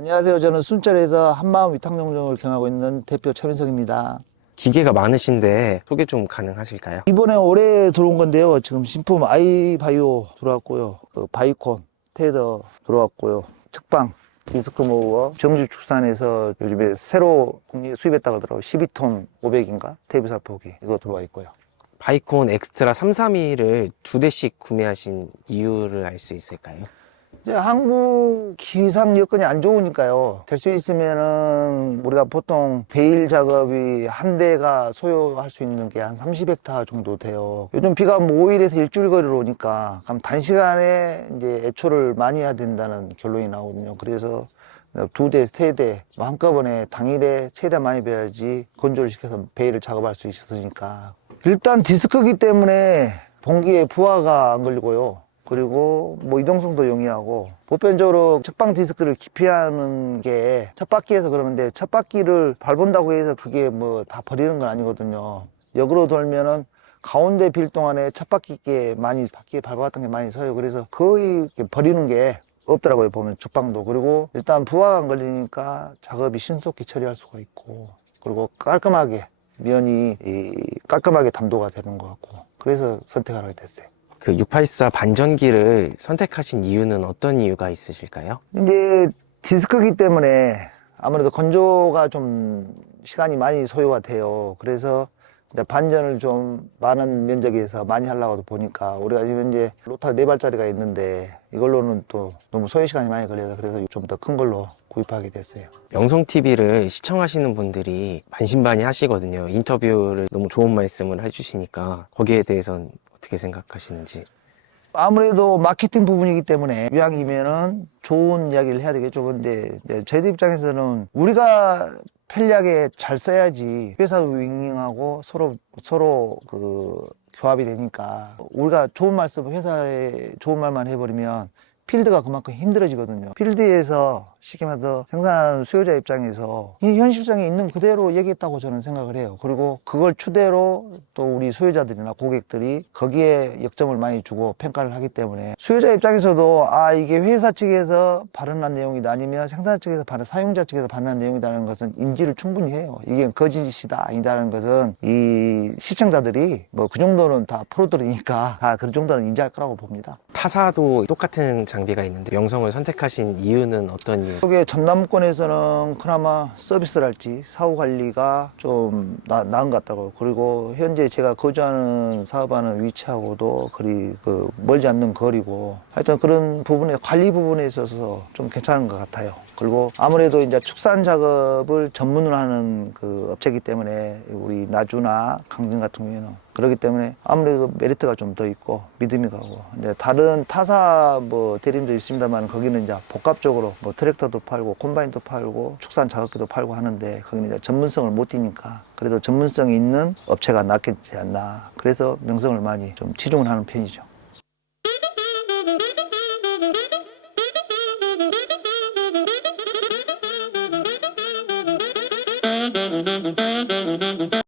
안녕하세요. 저는 순천에서 한마음 위탁농장을 경영하고 있는 대표 최민석입니다. 기계가 많으신데 소개 좀 가능하실까요? 이번에 올해 들어온 건데요. 지금 신품 아이바이오 들어왔고요. 그 바이콘, 테더 들어왔고요. 측방, 디스크 모버, 정주 축산에서 요즘에 새로 수입했다고 하더라고요. 12톤 500인가? 테이프 살포기 이거 들어와 있고요. 바이콘 엑스트라 332를 두 대씩 구매하신 이유를 알 수 있을까요? 이제 한국 기상 여건이 안 좋으니까요. 될 수 있으면은 우리가 보통 베일 작업이 한 대가 소요할 수 있는 게 한 30헥타 정도 돼요. 요즘 비가 뭐 5일에서 일주일 거리로 오니까 그럼 단시간에 이제 애초를 많이 해야 된다는 결론이 나오거든요. 그래서 두 대, 세 대, 뭐 한꺼번에 당일에 최대한 많이 배야지 건조를 시켜서 베일을 작업할 수 있으니까. 일단 디스크기 때문에 봉기에 부하가 안 걸리고요. 그리고 뭐 이동성도 용이하고 보편적으로 측방 디스크를 기피하는 게 첫 바퀴에서 그러는데 첫 바퀴를 밟은다고 해서 그게 뭐 다 버리는 건 아니거든요. 역으로 돌면은 가운데 빌 동안에 첫 바퀴께 많이 바퀴에 밟아왔던 게 많이 서요. 그래서 거의 버리는 게 없더라고요 보면 측방도 그리고 일단 부하가 안 걸리니까 작업이 신속히 처리할 수가 있고 그리고 깔끔하게 면이 이 깔끔하게 담도가 되는 것 같고 그래서 선택하게 됐어요. 그 684 반전기를 선택하신 이유는 어떤 이유가 있으실까요? 이제 디스크기 때문에 아무래도 건조가 좀 시간이 많이 소요가 돼요. 그래서 이제 반전을 좀 많은 면적에서 많이 하려고 보니까 우리가 지금 이제 로타 네 발짜리가 있는데 이걸로는 또 너무 소요 시간이 많이 걸려서 그래서 좀 더 큰 걸로 구입하게 됐어요. 명성 TV를 시청하시는 분들이 반신반의 하시거든요. 인터뷰를 너무 좋은 말씀을 해주시니까 거기에 대해서는 어떻게 생각하시는지. 아무래도 마케팅 부분이기 때문에 이왕이면은 좋은 이야기를 해야 되겠죠. 근데 이제 저희들 입장에서는 우리가 편리하게 잘 써야지 회사도 윙윙하고 서로 서로 그 교합이 되니까 우리가 좋은 말 쓰고 회사에 좋은 말만 해버리면 필드가 그만큼 힘들어지거든요. 필드에서 쉽게 말해서 생산하는 수요자 입장에서 이 현실성이 있는 그대로 얘기했다고 저는 생각을 해요. 그리고 그걸 추대로 또 우리 소유자들이나 고객들이 거기에 역점을 많이 주고 평가를 하기 때문에 수요자 입장에서도 아 이게 회사 측에서 발언한 내용이다 아니면 생산 측에서 발언 사용자 측에서 발언한 내용이다는 것은 인지를 충분히 해요. 이게 거짓이다 아니다라는 것은 이 시청자들이 뭐 그 정도는 다 프로들이니까 다 그 정도는 인지할 거라고 봅니다. 타사도 똑같은 장비가 있는데 명성을 선택하신 이유는 어떤 이유? 이게 전남권에서는 그나마 서비스랄지 사후 관리가 좀 나, 나은 것 같다고 그리고 현재 제가 거주하는 사업하는 위치하고도 그리 그 멀지 않는 거리고 하여튼 그런 부분에 관리 부분에 있어서 좀 괜찮은 것 같아요 그리고 아무래도 이제 축산 작업을 전문으로 하는 그 업체이기 때문에 우리 나주나 강진 같은 경우에는 그렇기 때문에 아무래도 그 메리트가 좀 더 있고 믿음이 가고 이제 다른 타사 뭐 대림도 있습니다만 거기는 이제 복합적으로 뭐 트랙터도 팔고 콤바인도 팔고 축산 자극기도 팔고 하는데 거기는 이제 전문성을 못 띄니까 그래도 전문성이 있는 업체가 낫겠지 않나 그래서 명성을 많이 좀 치중을 하는 편이죠.